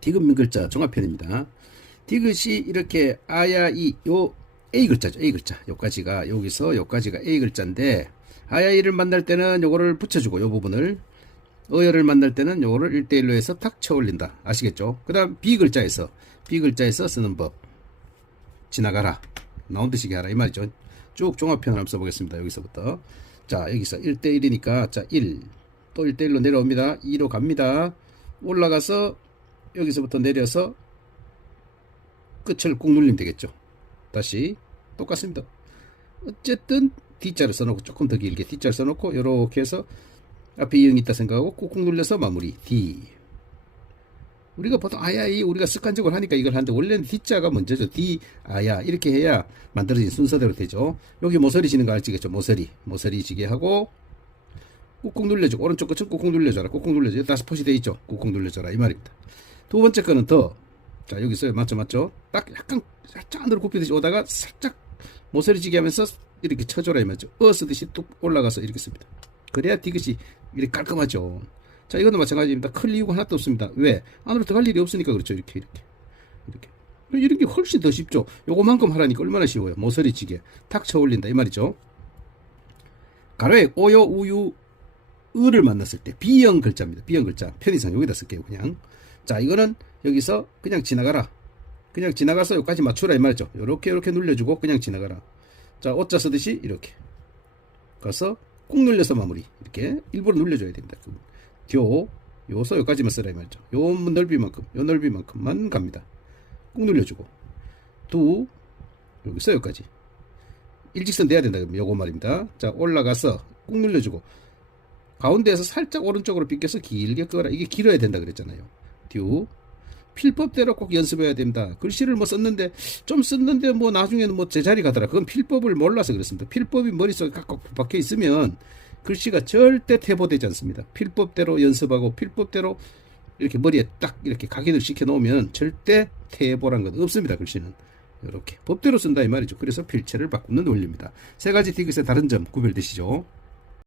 디귿 민글자 종합편입니다. 디귿이 이렇게 아야 이 요 A 글자죠. A 글자. 요까지가 여기서 요까지가 A 글자인데 아야 이를 만날 때는 요거를 붙여주고 요 부분을 어열을 만날 때는 요거를 1대1로 해서 탁 쳐올린다. 아시겠죠? 그 다음 B 글자에서 B 글자에서 쓰는 법 지나가라. 나온 듯이 하라 이 말이죠. 쭉 종합편을 한번 써보겠습니다. 여기서부터 자 여기서 1대1이니까 자 1, 또 1대1로 내려옵니다. 2로 갑니다. 올라가서 여기서부터 내려서 끝을 꾹 눌리면 되겠죠. 다시 똑같습니다. 어쨌든 D자를 써놓고 조금 더 길게 D자를 써놓고 이렇게 해서 앞에 이응이 있다 생각하고 꾹꾹 눌러서 마무리 D 우리가 보통 아야 이 우리가 습관적으로 하니까 이걸 하는데 원래는 D자가 먼저죠. D 아야 이렇게 해야 만들어진 순서대로 되죠. 여기 모서리 지는 거 알지겠죠? 모서리 모서리 지게 하고 꾹꾹 눌러주고 오른쪽 끝은 꾹꾹 눌러줘라. 꾹꾹 눌러줘. 다시 표시돼 있죠. 꾹꾹 눌러줘라 이 말입니다. 두 번째 거는 더. 자 여기 있어요. 맞죠, 맞죠? 딱 약간 살짝 안으로 굽히듯이 오다가 살짝 모서리지게 하면서 이렇게 쳐줘라 이 말이죠. 어 쓰듯이 뚝 올라가서 이렇게 씁니다. 그래야 디귿이 이렇게 깔끔하죠. 자 이것도 마찬가지입니다. 클 이유가 하나도 없습니다. 왜? 안으로 들어갈 일이 없으니까 그렇죠. 이렇게 이렇게 이렇게. 이런 게 훨씬 더 쉽죠. 요거만큼 하라니까 얼마나 쉬워요. 모서리지게 탁 쳐 올린다 이 말이죠. 가로에 오요 우유 을을 만났을 때 B형 글자입니다. B형 글자 편의상 여기다 쓸게요. 그냥 자 이거는 여기서 그냥 지나가라. 그냥 지나가서 여기까지 맞추라 이 말이죠. 요렇게 요렇게 눌려주고 그냥 지나가라. 자 오자 쓰듯이 이렇게 가서 꾹 눌려서 마무리 이렇게 일부러 눌려줘야 됩니다. 그교 요서 여기까지만 쓰라 이 말이죠. 요 넓이만큼 요 넓이만큼만 갑니다. 꾹 눌려주고 두 여기서 여기까지 일직선 돼야 된다 그러면 요거 말입니다. 자 올라가서 꾹 눌려주고 가운데에서 살짝 오른쪽으로 빗겨서 길게 끄라. 이게 길어야 된다 그랬잖아요. 듀. 필법대로 꼭 연습해야 됩니다. 글씨를 뭐 썼는데 좀 썼는데 뭐 나중에는 뭐 제자리 가더라. 그건 필법을 몰라서 그렇습니다. 필법이 머릿속에 꽉꽉 박혀 있으면 글씨가 절대 퇴보되지 않습니다. 필법대로 연습하고 필법대로 이렇게 머리에 딱 이렇게 각인을 시켜 놓으면 절대 퇴보란 건 없습니다. 글씨는. 이렇게 법대로 쓴다 이 말이죠. 그래서 필체를 바꾸는 원리입니다. 세 가지 디귿의 다른 점 구별되시죠?